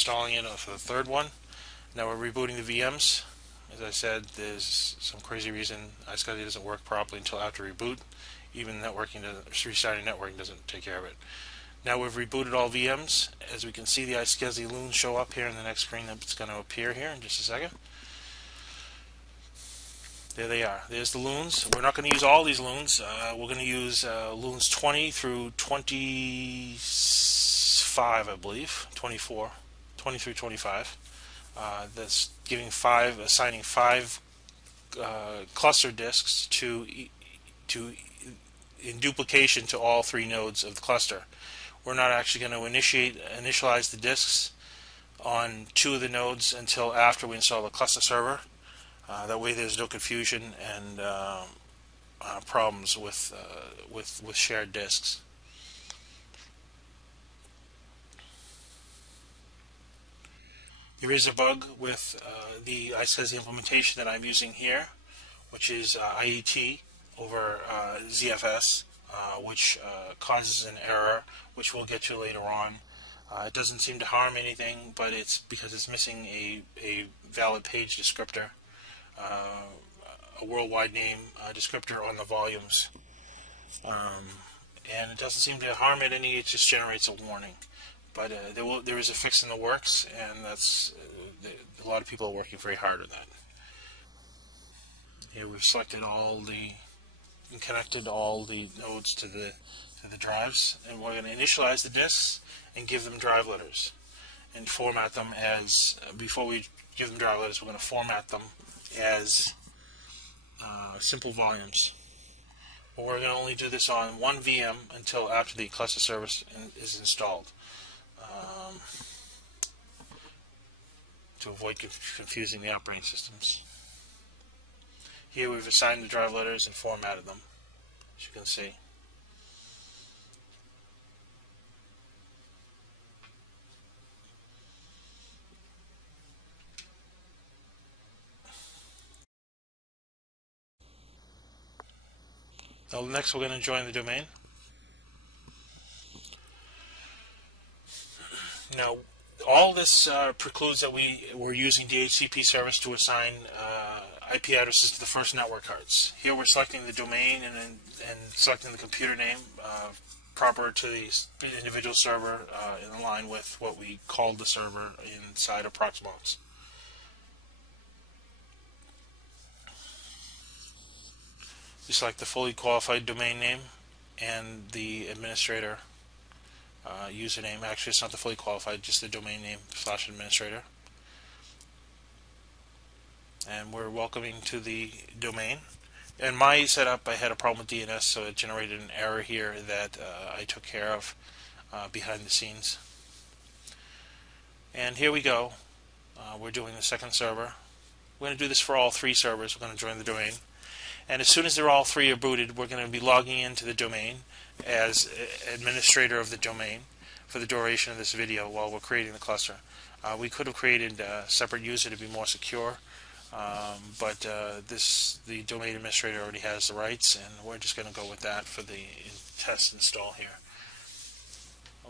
installing it for the third one. Now we're rebooting the VMs. As I said, there's some crazy reason iSCSI doesn't work properly until after reboot. Even restarting networking doesn't take care of it. Now we've rebooted all VMs. As we can see, the iSCSI loons show up here in the next screen that's going to appear here in just a second. There they are. There's the loons. We're not going to use all these loons. We're going to use loons 20 through 25, I believe. 24. 20 through 25. That's assigning 5 cluster disks in duplication to all 3 nodes of the cluster. We're not actually going to initialize the disks on 2 of the nodes until after we install the cluster server. That way there's no confusion and problems with shared disks. There is a bug with the iSCSI implementation that I'm using here, which is IET over ZFS, which causes an error, which we'll get to later on. It doesn't seem to harm anything, but it's because it's missing a valid page descriptor, a worldwide name descriptor on the volumes. And it doesn't seem to harm it any, it just generates a warning. But there is a fix in the works, and that's a lot of people are working very hard on that. Here we've selected and connected all the nodes to the drives, and we're going to initialize the disks and give them drive letters, and format them as, before we give them drive letters, we're going to format them as simple volumes. But we're going to only do this on one VM until after the cluster service is installed, to avoid confusing the operating systems. Here we've assigned the drive letters and formatted them, as you can see. Now next we're going to join the domain. Now all this precludes that we're using DHCP service to assign IP addresses to the first network cards. Here we're selecting the domain and selecting the computer name proper to the individual server in line with what we called the server inside of Proxmox. We select the fully qualified domain name and the administrator username. Actually, it's not the fully qualified, just the domain name / administrator. And we're welcoming to the domain. In my setup, I had a problem with DNS, so it generated an error here that I took care of behind the scenes. And here we go. We're doing the second server. We're going to do this for all 3 servers. We're going to join the domain. And as soon as all 3 are booted, we're going to be logging into the domain as administrator of the domain for the duration of this video while we're creating the cluster. We could have created a separate user to be more secure, but the domain administrator already has the rights, and we're just going to go with that for the test install here.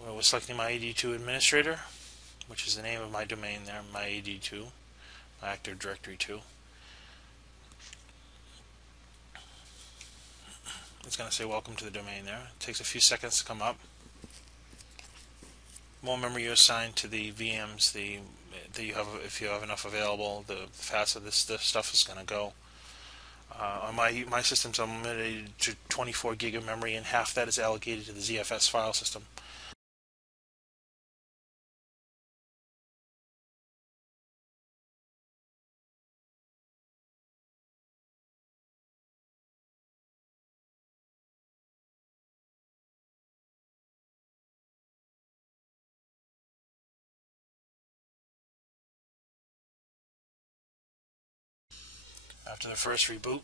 We're selecting my AD2 administrator, which is the name of my domain there, my AD2, my Active Directory 2. It's going to say welcome to the domain there. It takes a few seconds to come up. The more memory you assign to the VMs, if you have enough available, the faster this stuff is going to go. On my systems, I'm limited to 24 gig of memory, and half that is allocated to the ZFS file system. After the first reboot,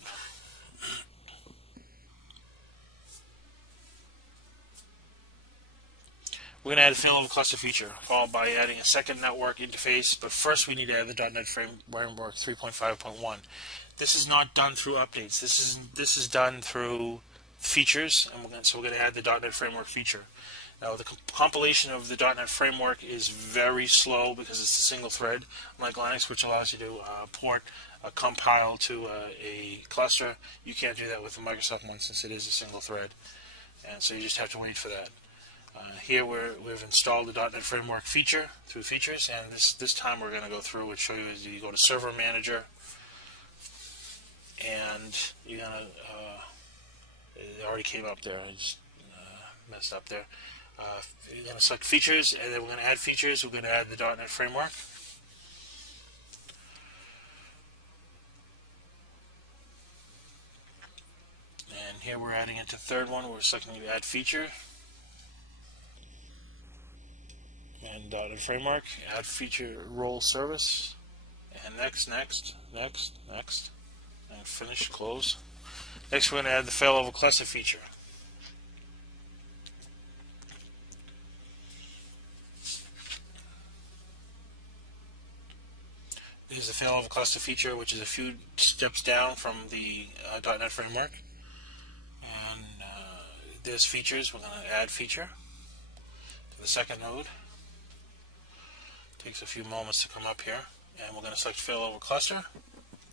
we're going to add a failover cluster feature, followed by adding a second network interface. But first, we need to add the .NET Framework 3.5.1. This is not done through updates. This is done through features, and so we're going to add the .NET Framework feature. Now the compilation of the .NET framework is very slow because it's a single thread, unlike Linux, which allows you to port a compile to a cluster. You can't do that with the Microsoft one since it is a single thread, and so you just have to wait for that. Here we've installed the .NET Framework feature through features, and this time we're going to go through and show you as you go to Server Manager, and you're going to, it already came up there, I just messed up there. You're going to select Features, and then we're going to add features. We're going to add the .NET Framework. And here we're adding it to the third one. We're selecting Add Feature. And .NET Framework, Add Feature Role Service. And next, and finish, close. Next we're going to add the failover cluster feature. This is the failover cluster feature, which is a few steps down from the .NET Framework. And there's features. We're going to add feature to the second node. Takes a few moments to come up here. And we're going to select failover cluster,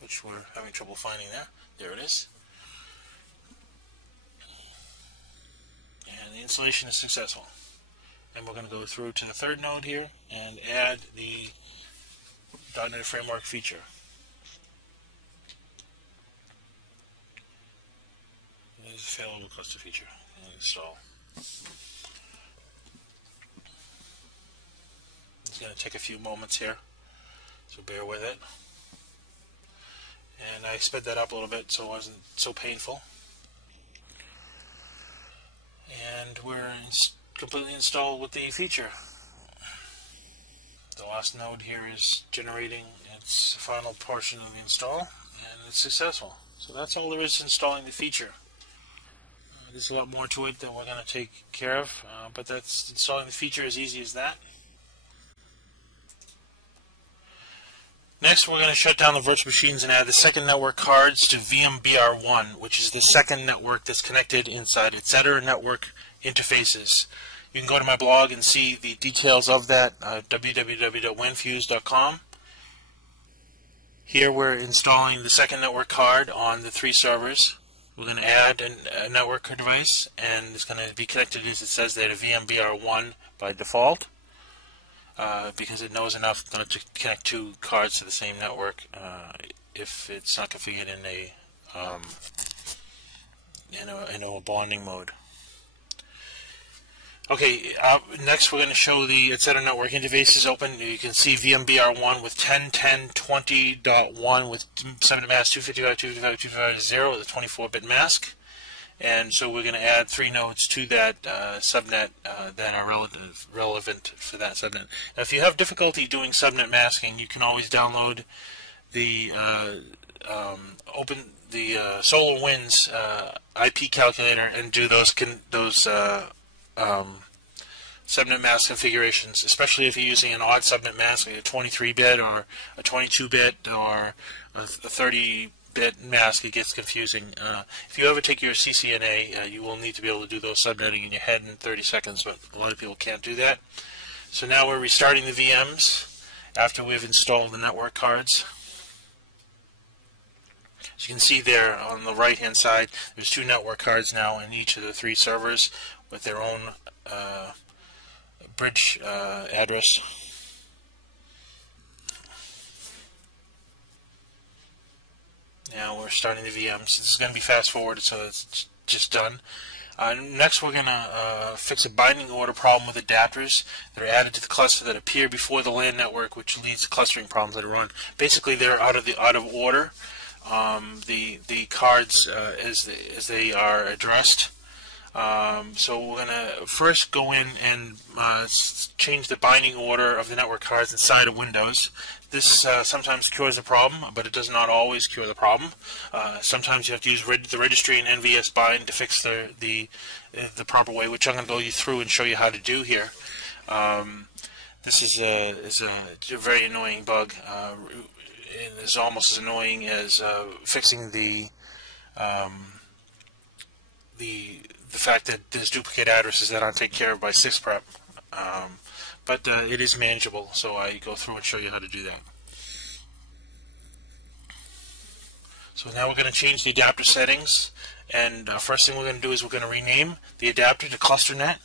which we're having trouble finding there. There it is. And the installation is successful. And we're going to go through to the third node here and add the .NET Framework feature. This is a failover cluster feature. Install. It's going to take a few moments here, so bear with it. And I sped that up a little bit so it wasn't so painful. And we're completely installed with the feature. The last node here is generating its final portion of the install, and it's successful. So that's all there is to installing the feature. There's a lot more to it that we're going to take care of, but that's installing the feature as easy as that. Next, we're going to shut down the virtual machines and add the second network cards to VMBR1, which is the second network that's connected inside etc. network interfaces. You can go to my blog and see the details of that, www.winfuse.com. Here we're installing the second network card on the 3 servers. We're going to add a network device, and it's going to be connected, as it says there, to VMBR1 by default. Because it knows enough not to connect 2 cards to the same network if it's not configured in a bonding mode. Okay, next we're going to show the etc. network interfaces open. You can see VMBR1 with 10.10.20.1 with subnet mask 255.255.255.0 with a 24-bit mask. And so we're going to add 3 nodes to that subnet that are relevant for that subnet. Now, if you have difficulty doing subnet masking, you can always download the SolarWinds IP calculator and do those subnet mask configurations, especially if you're using an odd subnet mask, like a 23-bit or a 22-bit or a 30-bit mask. It gets confusing. If you ever take your CCNA, you will need to be able to do those subnetting in your head in 30 seconds, but a lot of people can't do that. So now we're restarting the VMs after we've installed the network cards. As you can see there on the right-hand side, there's 2 network cards now in each of the 3 servers with their own bridge address. Now we're starting the VMs. This is going to be fast forwarded, so it's just done. Next, we're going to fix a binding order problem with adapters that are added to the cluster that appear before the LAN network, which leads to clustering problems later on. Basically, they're out of order. The cards as they are addressed. So we're going to first go in and change the binding order of the network cards inside of Windows. This sometimes cures the problem, but it does not always cure the problem. Sometimes you have to use the registry and NVS bind to fix the proper way, which I'm going to go through and show you how to do here. This is a very annoying bug. It is almost as annoying as fixing the the fact that there's duplicate addresses that aren't taken care of by sysprep. But it is manageable, so I go through and show you how to do that. So now we're going to change the adapter settings, and first thing we're going to do is we're going to rename the adapter to ClusterNet.